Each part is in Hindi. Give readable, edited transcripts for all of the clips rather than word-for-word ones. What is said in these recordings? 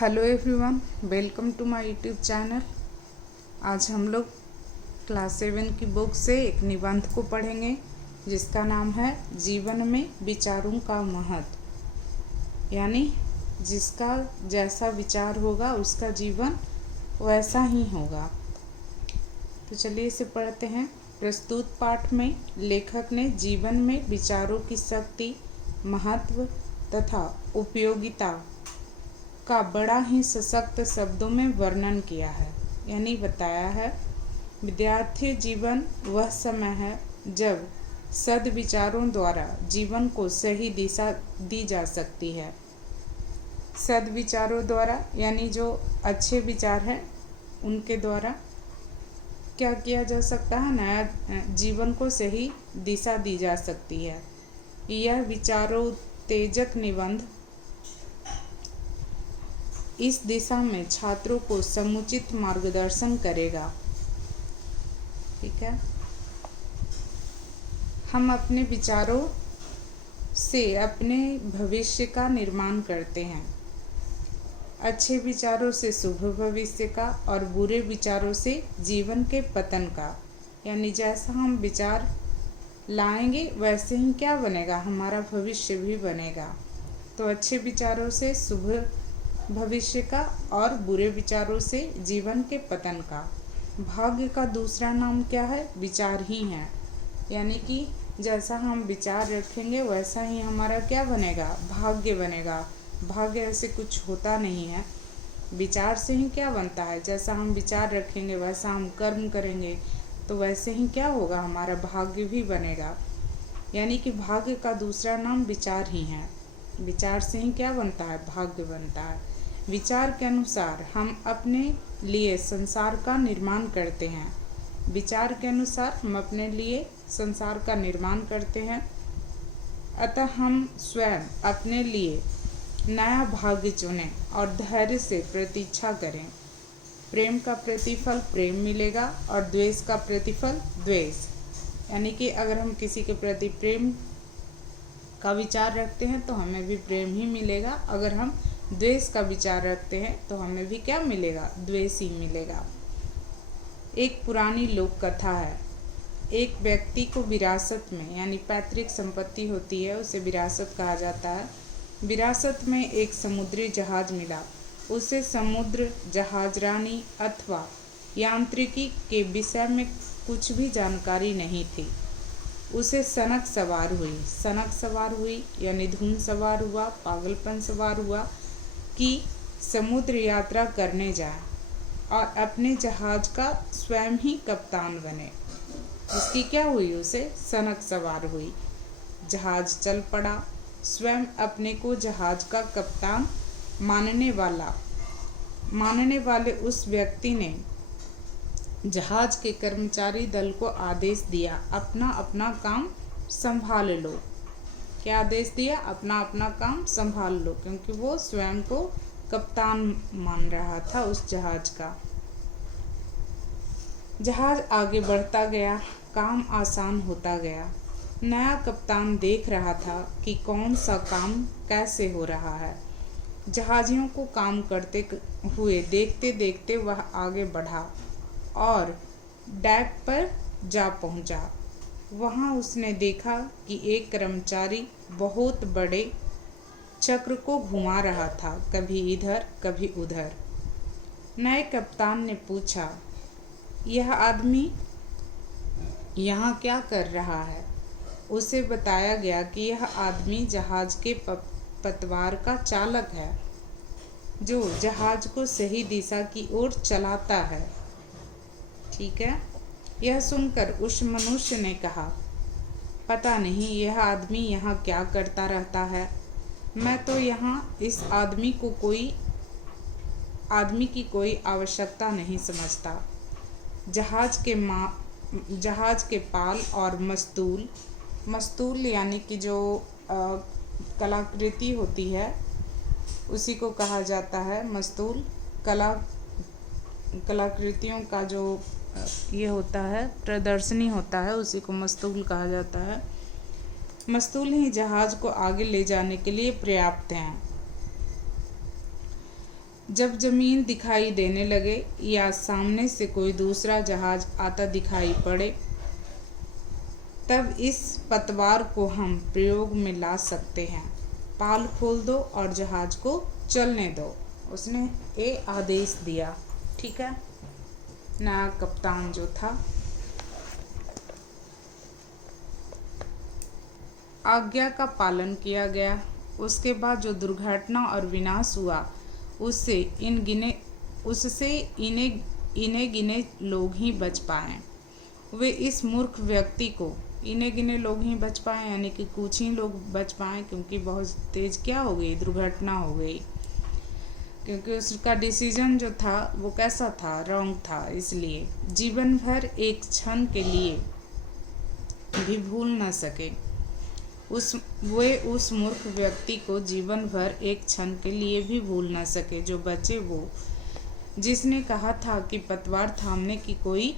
Hello everyone, welcome to my YouTube channel. आज हम लोग क्लास 7 की बुक से एक निबंध को पढ़ेंगे जिसका नाम है जीवन में विचारों का महत्व। यानी जिसका जैसा विचार होगा उसका जीवन वैसा ही होगा। तो चलिए इसे पढ़ते हैं। प्रस्तुत पाठ में लेखक ने जीवन में विचारों की शक्ति, महत्व तथा उपयोगिता का बड़ा ही सशक्त शब्दों में वर्णन किया है, यानी बताया है। विद्यार्थी जीवन वह समय है जब सद्विचारों द्वारा जीवन को सही दिशा दी जा सकती है। सद्विचारों द्वारा यानी जो अच्छे विचार हैं उनके द्वारा क्या किया जा सकता है, नया जीवन को सही दिशा दी जा सकती है। यह विचारोत्तेजक निबंध इस दिशा में छात्रों को समुचित मार्गदर्शन करेगा। ठीक है, हम अपने विचारों से अपने भविष्य का निर्माण करते हैं। अच्छे विचारों से शुभ भविष्य का और बुरे विचारों से जीवन के पतन का। यानी जैसा हम विचार लाएंगे वैसे ही क्या बनेगा, हमारा भविष्य भी बनेगा। तो अच्छे विचारों से शुभ भविष्य का और बुरे विचारों से जीवन के पतन का। भाग्य का दूसरा नाम क्या है, विचार ही है। यानी कि जैसा हम विचार रखेंगे वैसा ही हमारा क्या बनेगा, भाग्य बनेगा। भाग्य ऐसे कुछ होता नहीं है, विचार से ही क्या बनता है। जैसा हम विचार रखेंगे वैसा हम कर्म करेंगे तो वैसे ही क्या होगा, हमारा भाग्य भी बनेगा। यानी कि भाग्य का दूसरा नाम विचार ही है। विचार से ही क्या बनता है, भाग्य बनता है। विचार के अनुसार हम अपने लिए संसार का निर्माण करते हैं। विचार के अनुसार हम अपने लिए संसार का निर्माण करते हैं। अतः हम स्वयं अपने लिए नया भाग्य चुनें और धैर्य से प्रतीक्षा करें। प्रेम का प्रतिफल प्रेम मिलेगा और द्वेष का प्रतिफल द्वेष। यानी कि अगर हम किसी के प्रति प्रेम का विचार रखते हैं तो हमें भी प्रेम ही मिलेगा। अगर हम द्वेष का विचार रखते हैं तो हमें भी क्या मिलेगा, द्वेष ही मिलेगा। एक पुरानी लोक कथा है। एक व्यक्ति को विरासत में यानी पैतृक संपत्ति होती है, उसे विरासत कहा जाता है। विरासत में एक समुद्री जहाज मिला। उसे समुद्र जहाजरानी अथवा यांत्रिकी के विषय में कुछ भी जानकारी नहीं थी। उसे सनक सवार हुई यानी धुन सवार हुआ, पागलपन सवार हुआ कि समुद्र यात्रा करने जाए और अपने जहाज का स्वयं ही कप्तान बने। इसकी क्या हुई, उसे सनक सवार हुई। जहाज चल पड़ा। स्वयं अपने को जहाज का कप्तान मानने वाले उस व्यक्ति ने जहाज के कर्मचारी दल को आदेश दिया, अपना अपना काम संभाल लो। क्या आदेश दिया, अपना अपना काम संभाल लो, क्योंकि वो स्वयं को कप्तान मान रहा था उस जहाज का। जहाज आगे बढ़ता गया, काम आसान होता गया। नया कप्तान देख रहा था कि कौन सा काम कैसे हो रहा है। जहाजियों को काम करते हुए देखते देखते वह आगे बढ़ा और डेक पर जा पहुंचा। वहां उसने देखा कि एक कर्मचारी बहुत बड़े चक्र को घुमा रहा था, कभी इधर कभी उधर। नए कप्तान ने पूछा, यह आदमी यहाँ क्या कर रहा है? उसे बताया गया कि यह आदमी जहाज के पतवार का चालक है, जो जहाज को सही दिशा की ओर चलाता है। ठीक है, यह सुनकर उस मनुष्य ने कहा, पता नहीं यह आदमी यहाँ क्या करता रहता है। मैं तो यहाँ इस आदमी की कोई आवश्यकता नहीं समझता। जहाज के पाल और मस्तूल यानी कि जो कलाकृति होती है उसी को कहा जाता है मस्तूल। कलाकृतियों का जो ये होता है, प्रदर्शनी होता है, उसी को मस्तूल कहा जाता है। मस्तूल ही जहाज को आगे ले जाने के लिए पर्याप्त हैं। जब जमीन दिखाई देने लगे या सामने से कोई दूसरा जहाज आता दिखाई पड़े, तब इस पतवार को हम प्रयोग में ला सकते हैं। पाल खोल दो और जहाज को चलने दो। उसने ये आदेश दिया। ठीक है, नया कप्तान जो था। आज्ञा का पालन किया गया। उसके बाद जो दुर्घटना और विनाश हुआ उससे इन्हें गिने लोग ही बच पाए। वे इस मूर्ख व्यक्ति को इन्हें गिने लोग ही बच पाए, यानी कि कुछ ही लोग बच पाए, क्योंकि बहुत तेज क्या हो गई, दुर्घटना हो गई। क्योंकि उसका डिसीजन जो था वो कैसा था, रॉन्ग था। इसलिए जीवन भर एक क्षण के लिए भी भूल न सके। वे उस मूर्ख व्यक्ति को जीवन भर एक क्षण के लिए भी भूल न सके जो बचे, वो जिसने कहा था कि पतवार थामने की कोई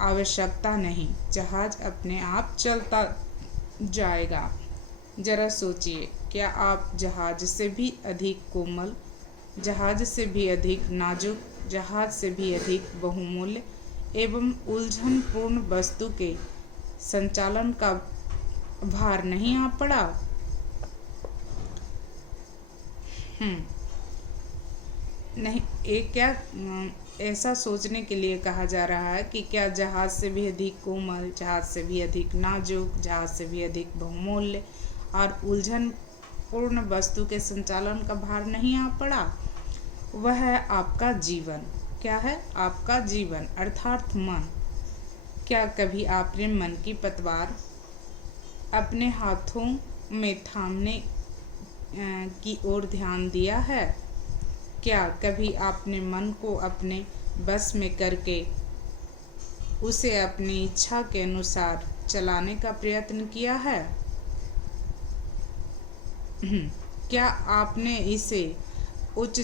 आवश्यकता नहीं, जहाज अपने आप चलता जाएगा। जरा सोचिए, क्या आप जहाज से भी अधिक कोमल, जहाज से भी अधिक नाजुक, जहाज से भी अधिक बहुमूल्य एवं उलझनपूर्ण वस्तु के संचालन का भार नहीं आ पड़ा? नहीं, एक क्या ऐसा सोचने के लिए कहा जा रहा है कि क्या जहाज से भी अधिक कोमल, जहाज से भी अधिक नाजुक, जहाज से भी अधिक बहुमूल्य और उलझन पूर्ण वस्तु के संचालन का भार नहीं आ पड़ा? वह है आपका जीवन। क्या है? आपका जीवन अर्थात मन। क्या कभी आपने मन की पतवार अपने हाथों में थामने की ओर ध्यान दिया है? क्या कभी आपने मन को अपने बस में करके उसे अपनी इच्छा के अनुसार चलाने का प्रयत्न किया है? क्या आपने इसे उच्च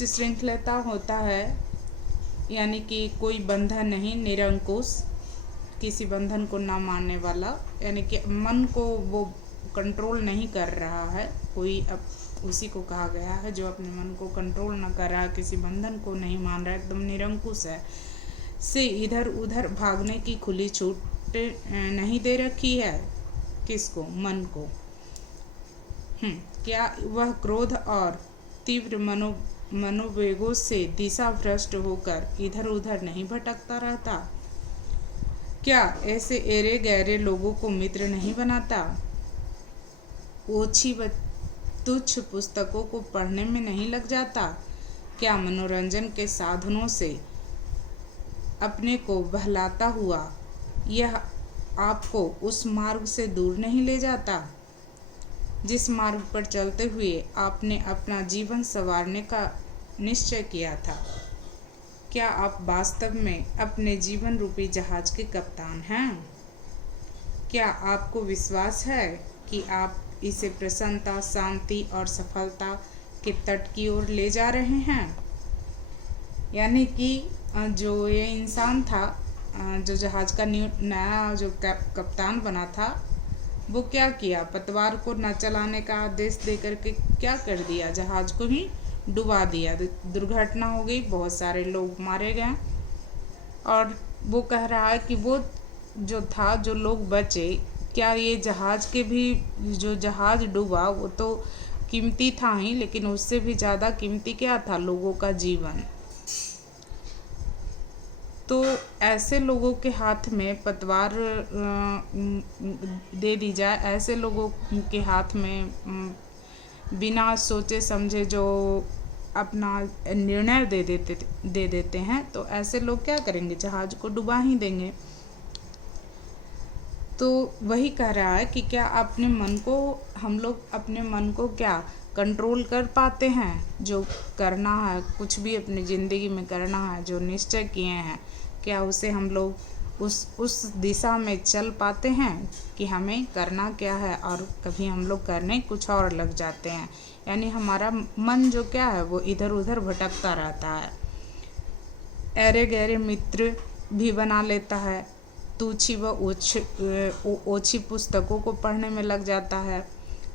श्रृंखलता होता है, यानी कि कोई बंधन नहीं, निरंकुश, किसी बंधन को ना मानने वाला, यानी कि मन को वो कंट्रोल नहीं कर रहा है कोई, अब उसी को कहा गया है जो अपने मन को कंट्रोल ना कर रहा है, किसी बंधन को नहीं मान रहा है, एकदम निरंकुश है, से इधर उधर भागने की खुली छूट नहीं दे रखी है। किसको? मन को। क्या वह क्रोध और तीव्र मनोवेगों से दिशा भ्रष्ट होकर इधर उधर नहीं भटकता रहता? क्या ऐसे एरे गहरे लोगों को मित्र नहीं बनाता? ओछी व तुच्छ पुस्तकों को पढ़ने में नहीं लग जाता? क्या मनोरंजन के साधनों से अपने को बहलाता हुआ यह आपको उस मार्ग से दूर नहीं ले जाता जिस मार्ग पर चलते हुए आपने अपना जीवन संवारने का निश्चय किया था? क्या आप वास्तव में अपने जीवन रूपी जहाज के कप्तान हैं? क्या आपको विश्वास है कि आप इसे प्रसन्नता, शांति और सफलता के तट की ओर ले जा रहे हैं? यानी कि जो ये इंसान था, जो जहाज का नया जो कप्तान बना था, वो क्या किया? पतवार को न चलाने का आदेश दे करके क्या कर दिया? जहाज को ही डुबा दिया। दुर्घटना हो गई, बहुत सारे लोग मारे गए। और वो कह रहा है कि वो जो था, जो लोग बचे, क्या ये जहाज के भी, जो जहाज डूबा वो तो कीमती था ही, लेकिन उससे भी ज़्यादा कीमती क्या था? लोगों का जीवन। तो ऐसे लोगों के हाथ में पतवार दे दी जाए, ऐसे लोगों के हाथ में बिना सोचे समझे जो अपना निर्णय दे देते हैं, तो ऐसे लोग क्या करेंगे? जहाज को डुबा ही देंगे। तो वही कह रहा है कि क्या अपने मन को, हम लोग अपने मन को क्या कंट्रोल कर पाते हैं? जो करना है, कुछ भी अपनी ज़िंदगी में करना है, जो निश्चय किए हैं, क्या उसे हम लोग उस दिशा में चल पाते हैं कि हमें करना क्या है? और कभी हम लोग करने कुछ और लग जाते हैं, यानी हमारा मन जो क्या है वो इधर उधर भटकता रहता है, ऐरे गहरे मित्र भी बना लेता है, तुच्छी व ओछी पुस्तकों को पढ़ने में लग जाता है,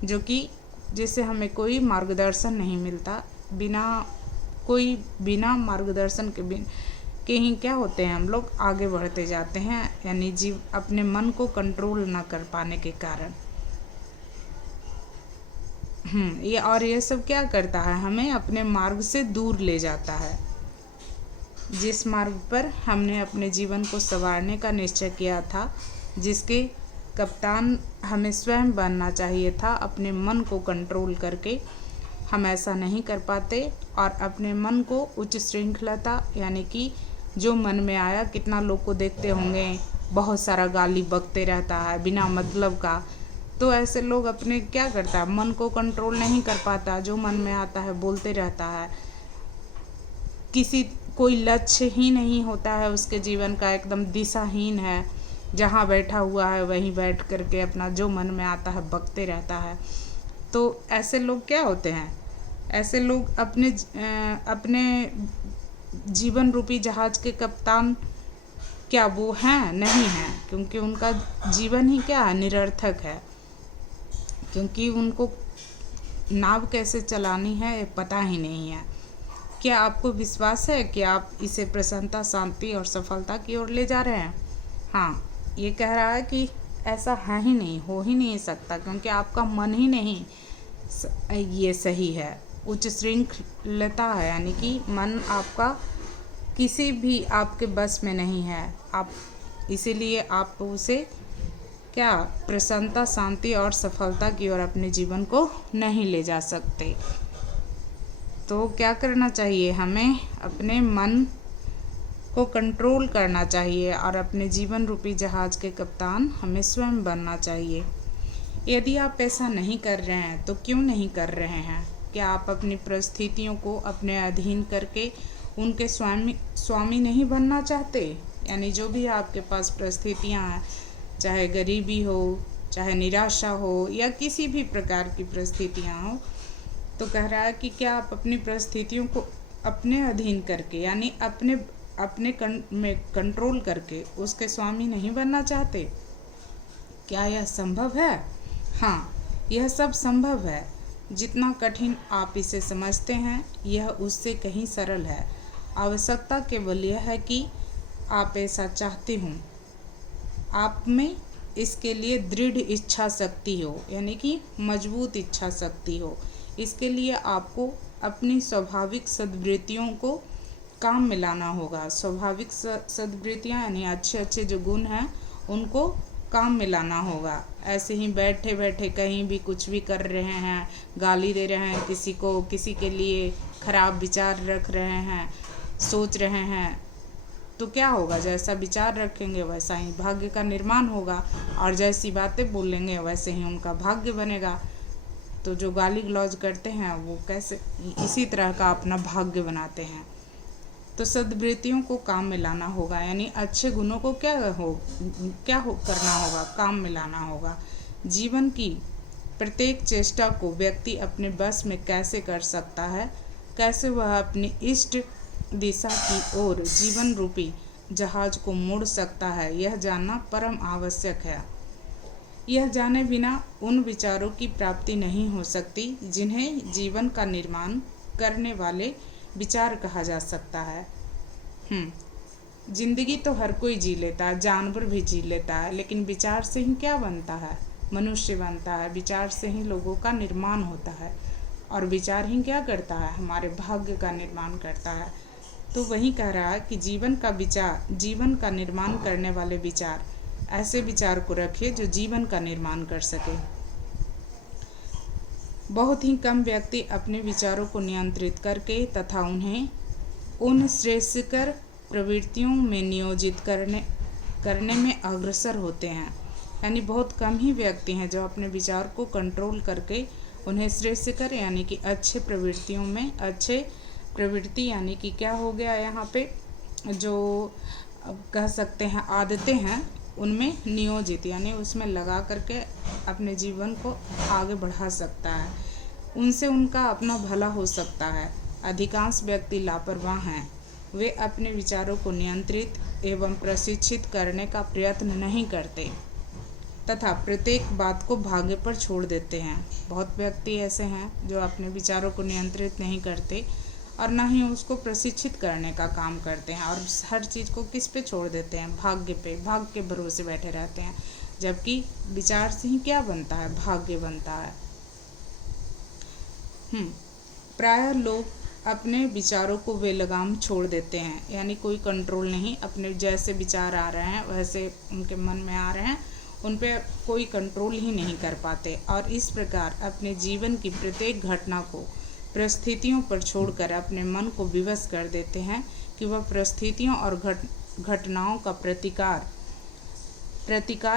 जो कि जिससे हमें कोई मार्गदर्शन नहीं मिलता। बिना मार्गदर्शन के ही क्या होते हैं, हम लोग आगे बढ़ते जाते हैं, यानी अपने मन को कंट्रोल ना कर पाने के कारण। ये सब क्या करता है, हमें अपने मार्ग से दूर ले जाता है। जिस मार्ग पर हमने अपने जीवन को संवारने का निश्चय किया था, जिसके कप्तान हमें स्वयं बनना चाहिए था, अपने मन को कंट्रोल करके हम ऐसा नहीं कर पाते और अपने मन को उच्च श्रृंखलता, यानी कि जो मन में आया, कितना लोग को देखते होंगे बहुत सारा गाली बकते रहता है बिना मतलब का, तो ऐसे लोग अपने क्या करता है, मन को कंट्रोल नहीं कर पाता, जो मन में आता है बोलते रहता है। कोई लक्ष्य ही नहीं होता है उसके जीवन का, एकदम दिशाहीन है, जहाँ बैठा हुआ है वहीं बैठ करके अपना जो मन में आता है बकते रहता है। तो ऐसे लोग क्या होते हैं, ऐसे लोग अपने जीवन रूपी जहाज के कप्तान क्या वो हैं? नहीं हैं, क्योंकि उनका जीवन ही क्या है, निरर्थक है, क्योंकि उनको नाव कैसे चलानी है ये पता ही नहीं है। क्या आपको विश्वास है कि आप इसे प्रसन्नता, शांति और सफलता की ओर ले जा रहे हैं? हाँ, ये कह रहा है कि ऐसा है ही नहीं, हो ही नहीं सकता, क्योंकि आपका मन ही नहीं ये सही है, उच्च श्रृंखलता है, यानी कि मन आपका किसी भी आपके बस में नहीं है। आप इसीलिए आप उसे क्या प्रसन्नता, शांति और सफलता की ओर अपने जीवन को नहीं ले जा सकते। तो क्या करना चाहिए, हमें अपने मन को कंट्रोल करना चाहिए और अपने जीवन रूपी जहाज के कप्तान हमें स्वयं बनना चाहिए। यदि आप ऐसा नहीं कर रहे हैं तो क्यों नहीं कर रहे हैं? क्या आप अपनी परिस्थितियों को अपने अधीन करके उनके स्वामी नहीं बनना चाहते? यानी जो भी आपके पास परिस्थितियाँ हैं, चाहे गरीबी हो, चाहे निराशा हो, या किसी भी प्रकार की परिस्थितियाँ हो, तो कह रहा है कि क्या आप अपनी परिस्थितियों को अपने अधीन करके, यानी अपने में कंट्रोल करके उसके स्वामी नहीं बनना चाहते? क्या यह संभव है? हाँ, यह सब संभव है। जितना कठिन आप इसे समझते हैं, यह उससे कहीं सरल है। आवश्यकता केवल यह है कि आप ऐसा चाहते हों, आप में इसके लिए दृढ़ इच्छा शक्ति हो, यानी कि मजबूत इच्छा शक्ति हो। इसके लिए आपको अपनी स्वाभाविक सद्वृत्तियों को काम में लाना होगा। स्वाभाविक सद्वृत्तियाँ यानी अच्छे जो गुण हैं उनको काम में लाना होगा। ऐसे ही बैठे बैठे कहीं भी कुछ भी कर रहे हैं, गाली दे रहे हैं किसी को, किसी के लिए खराब विचार रख रहे हैं, सोच रहे हैं, तो क्या होगा, जैसा विचार रखेंगे वैसा ही भाग्य का निर्माण होगा, और जैसी बातें बोलेंगे वैसे ही उनका भाग्य बनेगा। तो जो गाली गलौज करते हैं वो कैसे इसी तरह का अपना भाग्य बनाते हैं। तो सद्वृत्तियों को काम में लाना होगा, यानी अच्छे गुणों को करना होगा, काम में लाना होगा। जीवन की प्रत्येक चेष्टा को व्यक्ति अपने बस में कैसे कर सकता है, कैसे वह अपनी इष्ट दिशा की ओर जीवन रूपी जहाज को मोड़ सकता है, यह जानना परम आवश्यक है। यह जाने बिना उन विचारों की प्राप्ति नहीं हो सकती जिन्हें जीवन का निर्माण करने वाले विचार कहा जा सकता है। जिंदगी तो हर कोई जी लेता है, जानवर भी जी लेता है, लेकिन विचार से ही क्या बनता है, मनुष्य बनता है। विचार से ही लोगों का निर्माण होता है, और विचार ही क्या करता है, हमारे भाग्य का निर्माण करता है। तो वही कह रहा है कि जीवन का निर्माण करने वाले विचार, ऐसे विचार को रखिए जो जीवन का निर्माण कर सके। बहुत ही कम व्यक्ति अपने विचारों को नियंत्रित करके तथा उन्हें उन श्रेयस्कर प्रवृत्तियों में नियोजित करने में अग्रसर होते हैं। यानी बहुत कम ही व्यक्ति हैं जो अपने विचार को कंट्रोल करके उन्हें श्रेयस्कर यानी कि अच्छे प्रवृत्तियों में, अच्छे प्रवृत्ति यानी कि क्या हो गया यहाँ पे, जो कह सकते हैं आदतें हैं, उनमें नियोजित यानी उसमें लगा करके अपने जीवन को आगे बढ़ा सकता है, उनसे उनका अपना भला हो सकता है। अधिकांश व्यक्ति लापरवाह हैं, वे अपने विचारों को नियंत्रित एवं प्रशिक्षित करने का प्रयत्न नहीं करते। तथा प्रत्येक बात को भाग्य पर छोड़ देते हैं। बहुत व्यक्ति ऐसे हैं जो अपने विचारों को नियंत्रित नहीं करते और ना ही उसको प्रशिक्षित करने का काम करते हैं, और हर चीज़ को किस पे छोड़ देते हैं, भाग्य पे, भाग्य के भरोसे बैठे रहते हैं। जबकि विचार से ही क्या बनता है, भाग्य बनता है। प्रायः लोग अपने विचारों को बेलगाम छोड़ देते हैं, यानी कोई कंट्रोल नहीं, अपने जैसे विचार आ रहे हैं वैसे उनके मन में आ रहे हैं, उन पे कोई कंट्रोल ही नहीं कर पाते, और इस प्रकार अपने जीवन की प्रत्येक घटना को परिस्थितियों पर छोड़कर अपने मन को विवश कर देते हैं कि वह परिस्थितियों और घटनाओं का प्रतिकार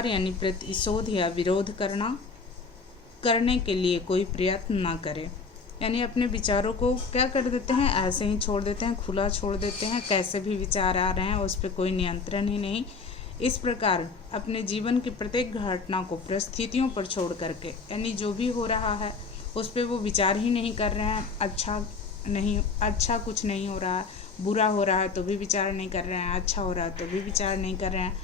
यानी प्रतिशोध या विरोध करने के लिए कोई प्रयत्न ना करे। यानी अपने विचारों को क्या कर देते हैं, ऐसे ही छोड़ देते हैं, खुला छोड़ देते हैं, कैसे भी विचार आ रहे हैं उस पर कोई नियंत्रण ही नहीं। इस प्रकार अपने जीवन की प्रत्येक घटना को परिस्थितियों पर छोड़ करके, यानी जो भी हो रहा है उस पर वो विचार ही नहीं कर रहे हैं। अच्छा कुछ नहीं हो रहा है, बुरा हो रहा है तो भी विचार नहीं कर रहे हैं, अच्छा हो रहा है तो भी विचार नहीं कर रहे हैं,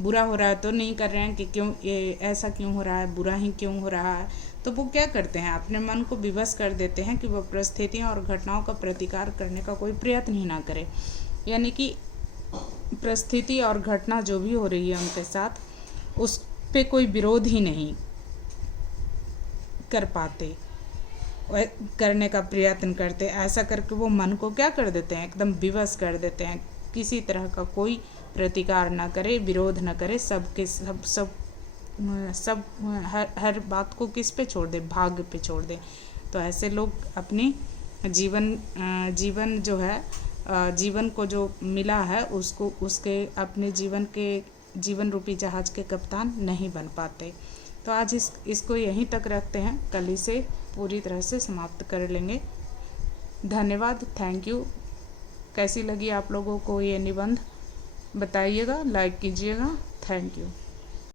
बुरा हो रहा है तो नहीं कर रहे हैं कि क्यों ये ऐसा क्यों हो रहा है, बुरा ही क्यों हो रहा है। तो वो क्या करते हैं, अपने मन को विवश कर देते हैं कि वह परिस्थितियों और घटनाओं का प्रतिकार करने का कोई प्रयत्न ही ना करे। यानी कि परिस्थिति और घटना जो भी हो रही है उनके साथ, उस पे कोई विरोध ही नहीं कर पाते, करने का प्रयत्न करते। ऐसा करके वो मन को क्या कर देते हैं, एकदम विवश कर देते हैं, किसी तरह का कोई प्रतिकार ना करे, विरोध ना करे, सब हर बात को किस पे छोड़ दे, भाग्य पे छोड़ दे। तो ऐसे लोग अपनी जीवन जो है, जीवन को जो मिला है उसके अपने जीवन रूपी जहाज के कप्तान नहीं बन पाते। तो आज इसको यहीं तक रखते हैं, कल इसे पूरी तरह से समाप्त कर लेंगे। धन्यवाद, थैंक यू। कैसी लगी आप लोगों को ये निबंध बताइएगा, लाइक कीजिएगा। Thank you.